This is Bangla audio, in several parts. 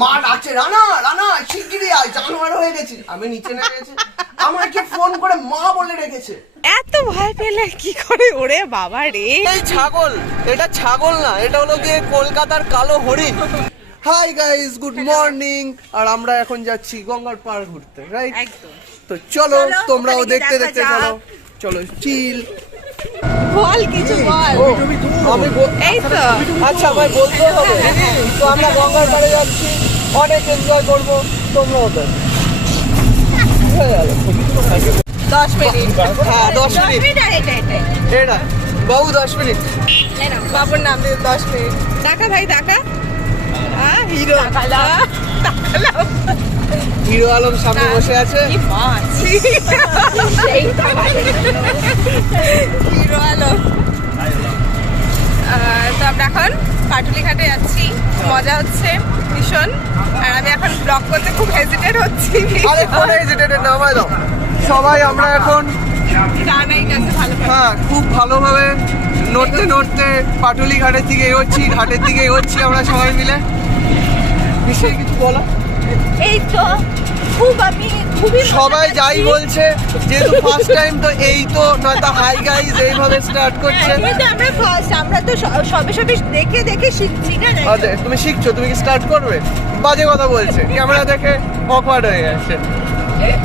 মা ডাকছে রানা রানা শিগগিরই আয় জানোয়ার হয়ে গেছি। আমি নিচে নেমে গেছি। আমাকে ফোন করে মা বলে রেখেছে। এত ভয় পেলে কি করে? ওরে বাবা রে। এই ছাগল এটা ছাগল না এটা হলো গিয়ে কলকাতার কালো হরিণ। হাই গাইস গুড মর্নিং আর আমরা এখন যাচ্ছি গঙ্গার পাড় ঘুরতে রাইট তো চলো তোমরাও দেখতে দেখতে। চলো। চলো চিল বল কিছু বল। আমি এই তো। আচ্ছা আমায় বলতে হবে। তো আমরা গঙ্গার পাড়ে যাচ্ছি। অনেক এনজয় করব তোমরাও তো। হয়ে দশ মিনিট। হ্যাঁ দশ মিনিট। এটা বাবু দশ মিনিট। বাবুর নাম দিয়ে দশ মিনিট। টাকা ভাই টাকা হ্যাঁ হিরো। হিরো আলম সামনে বসে আছে। হিরো আলো আহ, তো আমরা এখন পাটুলি ঘাটে যাচ্ছি। মজা হচ্ছে। ভীষণ। আর আমি এখন ব্লগ করতে খুব হেজিটেট হচ্ছি। আরে ফোনে যেটা ভাই দাও। সবাই আমরা এখন। হ্যাঁ খুব ভালোভাবে নড়তে নড়তে পাটুলি ঘাটের দিকে এগোচ্ছি ঘাটের দিকে এগোচ্ছি আমরা সবাই মিলে। বিশেষ কিছু বলো? এই তো খুব আমি খুবই সবাই যাই বলছে যেহেতু ফার্স্ট টাইম তো এই তো নয়তো হাই গাইজ এইভাবে স্টার্ট করছে। কিন্তু আমরা ফার্স্ট আমরা তো সবে সবে দেখে দেখে শিখছি না আচ্ছা তুমি শিখছো তুমি কি স্টার্ট করবে? বাজে কথা বলছে ক্যামেরা দেখে অকওয়ার্ড হয়ে গেছে।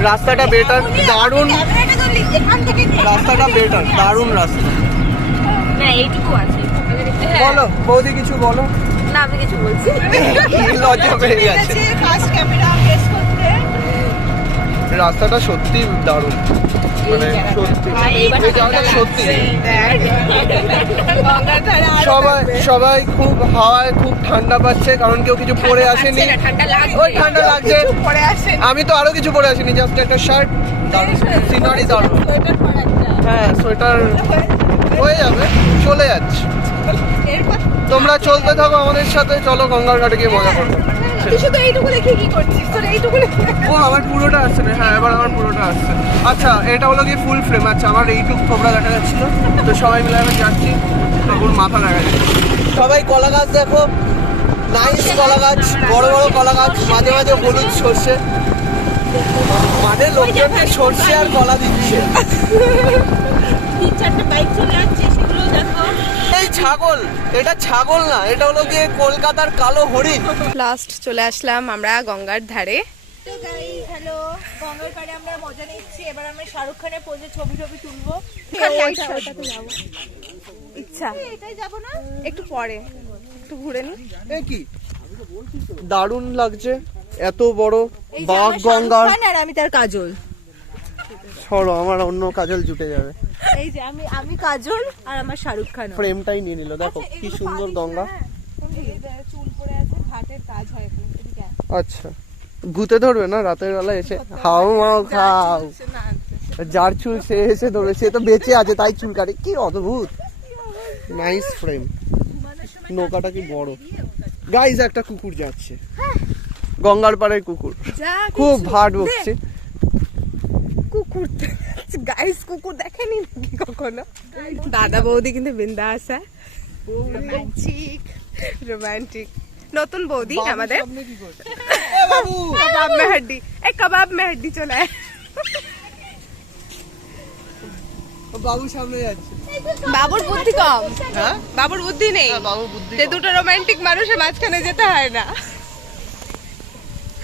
রাস্তাটা বেটার দারুণ। রাস্তাটা বেটার দারুণ রাস্তা। না এইটুকু আছে। বলো বৌদি কিছু বলো। আমি কিছু বলছি? লজ্জা পেয়ে রাস্তাটা সত্যি দারুণ। মানে সত্যি। ধারে আরও সবাই সবাই খুব হাওয়ায় খুব ঠান্ডা পাচ্ছে কারণ কেউ কিছু পরে আসেনি। ঠান্ডা লাগছে। ওই ঠান্ডা আমি তো আরও কিছু পরে আসিনি জাস্ট একটা শার্ট সিনারি দারুণ। হ্যাঁ সোয়েটার হয়ে যাবে চলে যাচ্ছে। তোমরা চলতে থাকো আমাদের সাথে চলো গঙ্গার ঘাটে গিয়ে মজা তুই শুধু এইটুকু কি করছিস? তোর এইটুকু দেখে ও আমার পুরোটা আসছে না। হ্যাঁ এবার আমার পুরোটা আসছে। আচ্ছা এটা হলো কি ফুল ফ্রেম আচ্ছা আমার এইটুক দেখা যাচ্ছিল। তো সবাই মিলে আমি যাচ্ছি। তখন মাথা দেখা সবাই কলা গাছ দেখো। নাইস কলা গাছ। বড় বড় কলা গাছ। মাঝে মাঝে হলুদ সর্ষে। মাঝে লোকজনকে সর্ষে আর কলা দিচ্ছে। তিন চারটে বাইক চলে যাচ্ছে সেগুলো দেখো। ছাগল এটা ছাগল না এটা হলো গিয়ে কলকাতার কালো হরিণ। লাস্ট চলে আসলাম আমরা গঙ্গার ধারে। তো গাইস হ্যালো গঙ্গার পাড়ে আমরা মজা নিচ্ছি। এবার আমরা শাহরুখ খানের পোজে ছবি টবি তুলবো। ইচ্ছা। এটাই যাব না? একটু পরে। একটু ঘুরে নি। এ কি? দারুণ লাগছে। এত বড় বাঘ গঙ্গার আর আমি তার কাজল। সরো আমার অন্য কাজল জুটে যাবে। এই যে আমি আমি কাজল আর আমার শাহরুখ খান। ফ্রেমটাই নিয়ে নিল দেখো কি সুন্দর গঙ্গা চুল পরে আছে ঘাটের কাজ হয়। আচ্ছা। ঘুতে ধরবে না রাতের বেলা এসে হাও মাও খাও। যার চুল সে এসে ধরবে সে তো বেঁচে আছে তাই চুল কাটে। কি অদ্ভুত। নাইস ফ্রেম নৌকাটা কি বড়? গাইজ একটা কুকুর যাচ্ছে। গঙ্গার পাড়ের কুকুর। খুব। ভাট বকছে। কুকুর গাইস কুকুর দেখেনি নাকি কখনো দাদা বৌদি কিন্তু বিন্দাস হ্যাঁ রোমান্টিক রোমান্টিক নতুন বৌদি আমাদের বাবু কবাব মে হাড্ডি এ কবাব মে হাড্ডি চলে আয়। বাবু সামনে যাচ্ছে বাবুর বুদ্ধি কম হ্যাঁ বাবুর বুদ্ধি নেই বাবু বুদ্ধি যে দুটো রোমান্টিক মানুষের মাঝখানে যেতে হয় না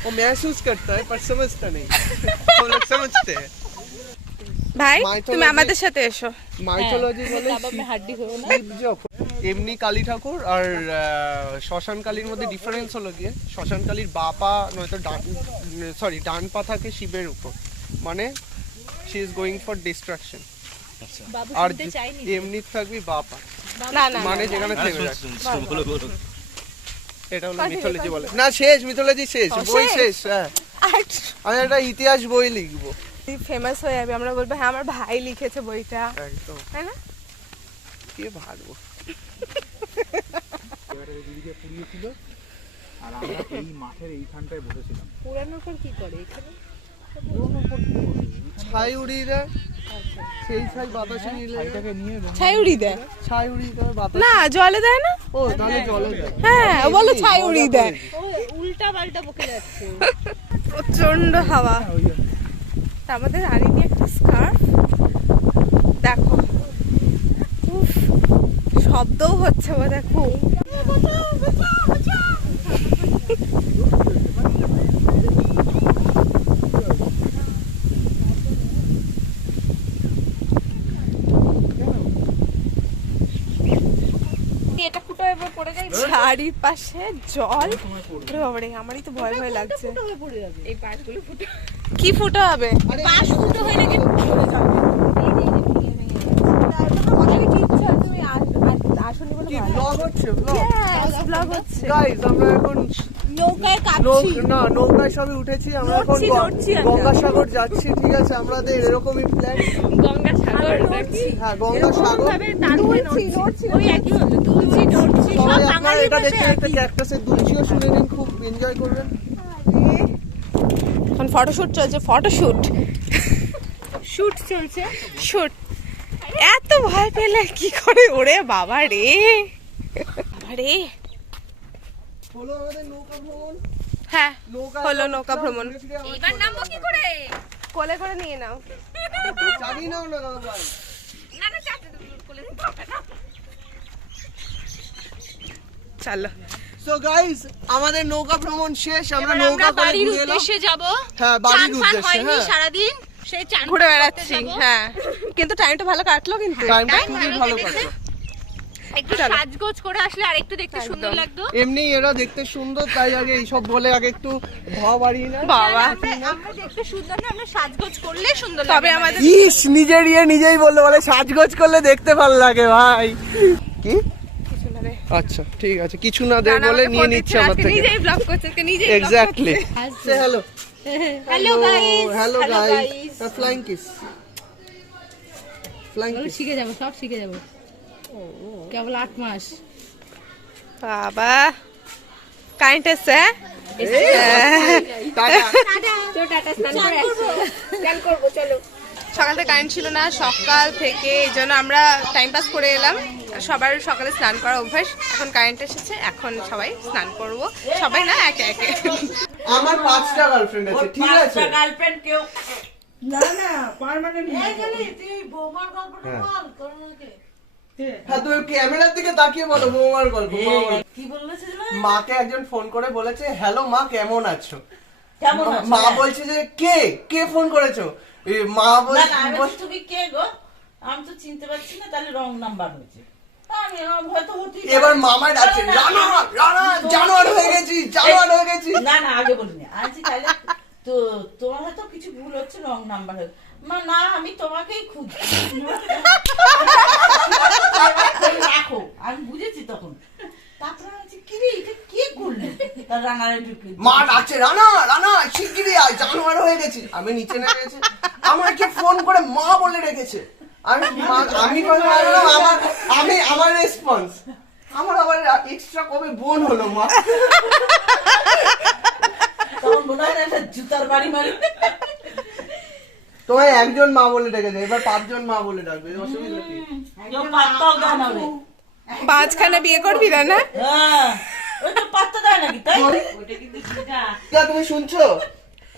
वो महसूस करता है पर समझता नहीं हम लोग समझते हैं ভাই তুমি আমাদের সাথে এসো। মাইথোলজি বলে হাড্ডি হয়ে এমনি কালী ঠাকুর আর আহ, শ্মশান কালীর মধ্যে ডিফারেন্স হলো গিয়ে শ্মশান কালীর বা পা নয়তো ডান সরি ডান পা থাকে শিবের উপর। মানে she is going for destruction আর এমনি থাকবি বা পা না না মানে যেখানে থেমে এটা হলো মিথোলজি বলে। না শেষ মিথোলজি শেষ। বই শেষ? শেষ হ্যাঁ। আমি একটা ইতিহাস বই লিখব। ফেমাস হয়ে যাবে। আমরা বলব হ্যাঁ আমার ভাই লিখেছে বইটা। একদম। তাই না? কে ভাগবো আর আমরা এই মাঠের এইখানটায় বসেছিলাম। পুরানোর পর কি করে এখানে? ছাই উড়িয়ে দেয়। সেই ছাই বাতাসে নিলে ছাই উড়িয়ে দেয়? ছাই উড়িয়ে দেয় বাতাস না জলে দেয় না? ও তাহলে জলে দেয়। হ্যাঁ বলো ছাই উড়িয়ে দেয়। উল্টা পাল্টা বকে যাচ্ছে। প্রচণ্ড হাওয়া। তা আমাদের আনিনি একটা স্কার্ফ দেখো। উফ, শব্দও হচ্ছে দেখো এটা ফুটো হয়ে পড়ে যাই চারিপাশে জল বাবারে আমারই তো ভয় ভয় লাগছে পড়ে যাবে এই পাশগুলো ফুটো কি ফুটো হবে পাশ ফুটো হয়ে নাকি যাবে বলে ব্লগ হচ্ছে ব্লগ ব্লগ হচ্ছে গাইস আমরা এখন নৌকায় কাঁপছি। না নৌকায় সবই উঠেছি আমরা এখন গঙ্গাসাগর যাচ্ছি ঠিক আছে? আমাদের এরকমই প্ল্যান গঙ্গা সাগর নাকি হ্যাঁ গঙ্গাসাগর। ওই একই হলো দুলছি নড়ছি সব সবাই আপনারা বাঙালি এটা দেখতে দেখতে ক্যাকটাসের দুলছিও শুনে নিন খুব এনজয় করবেন। এখন ফটোশুট চলছে ফটোশুট। শুট চলছে। শুট। এত ভয় পেলে কি করে? ওরে বাবা রে বাবা রে হলো আমাদের নৌকা ভ্রমণ। হ্যাঁ হলো নৌকা ভ্রমণ। এবার নামবো কি করে? কোলে করে নিয়ে নাও। নাও না দাদা ভাই। না না চাচা কোলে হবে না। চলো। সো গাইস আমাদের নৌকা ভ্রমণ শেষ আমরা নৌকা করে ঘুরে উদ্দেশ্যে যাব। হ্যাঁ বাড়ির উদ্দেশ্যে হয়নি হ্যাঁ। সারাদিন সেই চান ঘুরে বেড়াচ্ছি হ্যাঁ। কিন্তু টাইমটা ভালো কাটলো কিন্তু। টাইমটা খুবই ভালো ভালো কাটলো। একটু সাজগোজ করে আসলে আরেকটু দেখতে সুন্দর লাগতো। এমনি এরা দেখতে সুন্দর তাই আগে এইসব বলে আগে একটু ভাব বাড়িয়ে না বাবা। আমরা আমরা দেখতে সুন্দর না আমরা সাজগোজ করলে সুন্দর তবে আমাদের ইস নিজের ইয়ে নিজেই বলল বলে সাজগোজ করলে দেখতে ভালো লাগে ভাই। কি? কিছু না রে। আচ্ছা ঠিক আছে কিছু না দে বলে নিয়ে নিচ্ছে আমার থেকে। নিজেই ব্লগ করছে নিজেই এক্স্যাক্টলি সে hello hello guys hello guys flying kiss flying kiss শিখে যাব সব শিখে যাব। কেবল আট মাস। বাবা কারেন্ট এসছে। হ্যাঁ? টাটা। সকাল কারেন্ট ছিল না সকাল থেকে এই জন্য আমরা টাইম পাস করে এলাম। সবার সকালে স্নান করা অভ্যাস। এখন কারেন্ট এসেছে এখন সবাই স্নান করব। সবাই না একে একে। আমার পাঁচটা গার্লফ্রেন্ড আছে ঠিক আছে? হ্যাঁ তুমি ক্যামেরার দিকে তাকিয়ে বলো বৌমার গল্প বৌমার- মাকে একজন ফোন করে বলেছে হ্যালো মা কেমন আছো? মা- মা বলছে যে কে? কে ফোন করেছ? মা বলছে না, আমি বলছি, তুমি কে গো? আমি তো চিনতে পারছি না তাহলে রং নাম্বার হয়েছে। আমি আমার হয়তো হতেই পারে। এবার মামা ডাকছে রানা রানা জানোয়ার হয়ে গেছি জানোয়ার হয়ে গেছি। না না আগে বলিনি। তাহলে তো তোমার হয়তো কিছু ভুল হচ্ছে রং নাম্বার হয়ে মা না আমি তোমাকেই খুঁজছি। রাখো আমি বুঝেছি তখন। তারপরে আমি বলছি, কি রে এটা কে করলে? তার ঢুকে মা ডাকছে রানা রানা শিগগিরই আয় জানোয়ার হয়ে গেছি। আমি নিচে নেমে গেছি। আমাকে ফোন করে মা বলে রেখেছে। আমি মা- আমি আমার আমি আমার রেসপন্স আমার আবার এক্সট্রা কবে বোন হলো মা? তখন মনে হয় একটা জুতার বাড়ি মারি তোমায় একজন মা বলে ডেকেছে এবার পাঁচজন মা বলে ডাকবে অসুবিধা কি? পাঁচখানে বিয়ে করবি না না? হ্যাঁ তুমি শুনছো?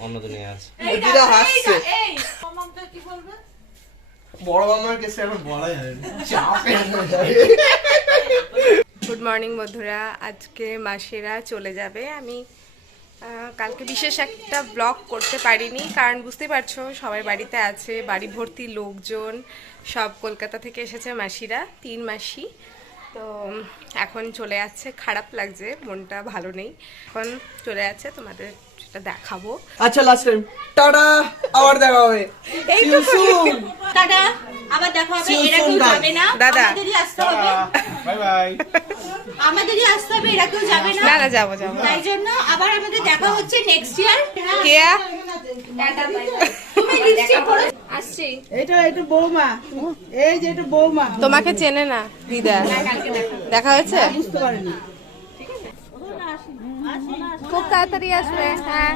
অন্য দুনিয়া আছে দিদা হাসছে। কি বলবে? বড় মামার কাছে এখন বলা যায় না। গুড মর্নিং বন্ধুরা। আজকে মাসিরা চলে যাবে। আমি কালকে বিশেষ একটা ব্লগ করতে পারিনি কারণ বুঝতে পারছ সবাই বাড়িতে আছে বাড়ি ভর্তি লোকজন সব কলকাতা থেকে এসেছে মাসিরা তিন মাসি। তো এখন চলে যাচ্ছে খারাপ লাগছে মনটা ভালো নেই। এখন চলে যাচ্ছে তোমাদের সেটা দেখাবো। আচ্ছা লাস্ট টাইম টাটা! আবার দেখা হবে। you soon. টাটা! আবার দেখা হবে See you এরা soon, কেউ guys. যাবে না। দাদা। আমাদেরই আসতে হবে। বাই বাই আমাদেরই আসতে হবে এরা কেউ যাবে না। না না যাব যাব। তাই জন্য আবার আমাদের দেখা হচ্ছে নেক্সট ইয়ার কেয়া? তুমি লিপস্টিক পরে। আসছি। এটা এটা বৌমা। এই যে এটা তোমাকে চেনে না দিদা। দেখা হয়েছে? খুব তাড়াতাড়ি আসবে হ্যাঁ